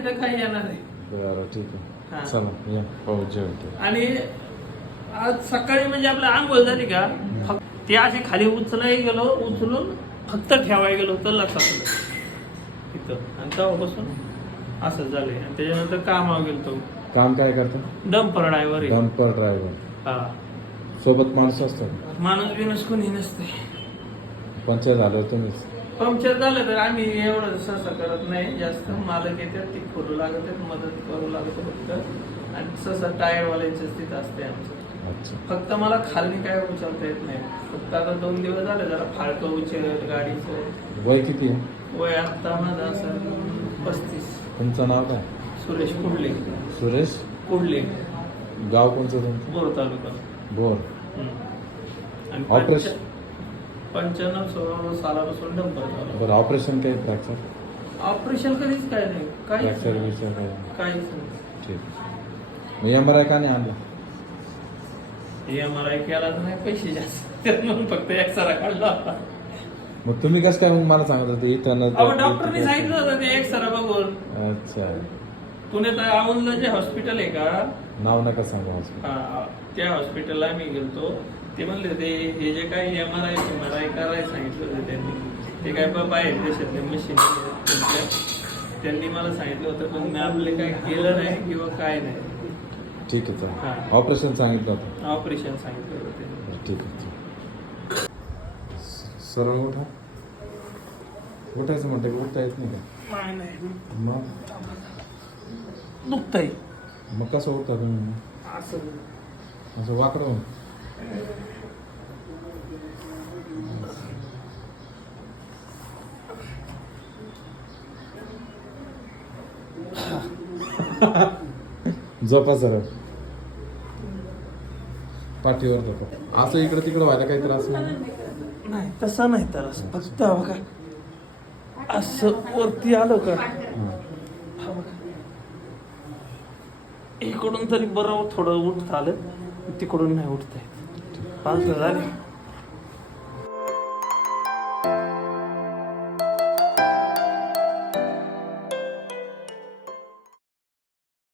नाही तर काही येणार आहे. बरं ठीक हा. आहे, चला या पाहू जेवतो. आणि आज सकाळी म्हणजे आपलं आंघोळ झाली का फक्त ते असे खाली उचलून फक्त ठेवायला गेलो तर लक्षात तिथं, आणि तेव्हापासून असं झालंय. आणि त्याच्यानंतर कामावर गेलो. काम काय करता? डंपर ड्रायव्हर आहे. Dumper driver. हा. सोबत माणसं असतात? माणूस बिनस कोणी नसते. पंचर झालं तुम्हीच? पंक्चर झालं तर आम्ही एवढं सहसा करत नाही जास्त. मालक येतात, ती फोटो लागत आहेत, मदत करू लागत फक्त. आणि सहसा टायरवाल्यांचंच तिथं असते आमचं. अच्छा. फक्त मला खाली काय उचलता येत नाही. फक्त आता 2 दिवस झाले जरा फाळकं उचल गाडीचं. वय किती आहे? वय आता माझं असं 35. तुमचं नाव काय? सुरेश कुडले. सुरेश कुडले. गाव कोणचं तुमचं? बोर तालुका. बोर. आणि ऑपरेशन? 95 सालापासून डंपर झालं. बरं, ऑपरेशन काय? फ्रॅक्चर? ऑपरेशन कधीच काय नाही, फ्रॅक्चर विचार काय? काहीच नाही. ठीक. मग MRI का नाही आणला? MRI केला तर नाही, पैसे जास्त म्हणून फक्त एक्सरा काढला होता. मग तुम्ही कसं काय मग मला सांगत होते इथं? डॉक्टरने सांगितलं होतं ते एक्सरा बघून. अच्छा. पुण्यात औंधला जे हॉस्पिटल आहे का, नाव नका सांगू हॉस्पिटल. त्या हॉस्पिटलला मी गेलतो. ते म्हणले होते हे जे काही MRI करायला सांगितलं होतं त्यांनी, ते काय बाहेर देशातले मशीन त्यांनी मला सांगितलं होतं, पण मी आपले काय केलं नाही किंवा काय नाही. ठीक आहे, चालेल. ऑपरेशन सांगितलं होतं? ऑपरेशन सांगितलं होतं त्यांनी. ठीक आहे. सरळ उठा. उठायचं म्हणतं की उठता येत नाही का? नाही मग दुखतंय. मग कसं उठता तुम्ही? असं वाकडं होऊन? झोपा सरळ. पाठीवर झोपा. असं इकडं तिकडं व्हायला काही त्रास नाही? नाही तसं नाही, तर असं फक्त बघा असं वरती आलं का, हा बघा इकडून तरी बरं थोडं उठता आलं, तिकडून नाही उठता येत. 5 झाले.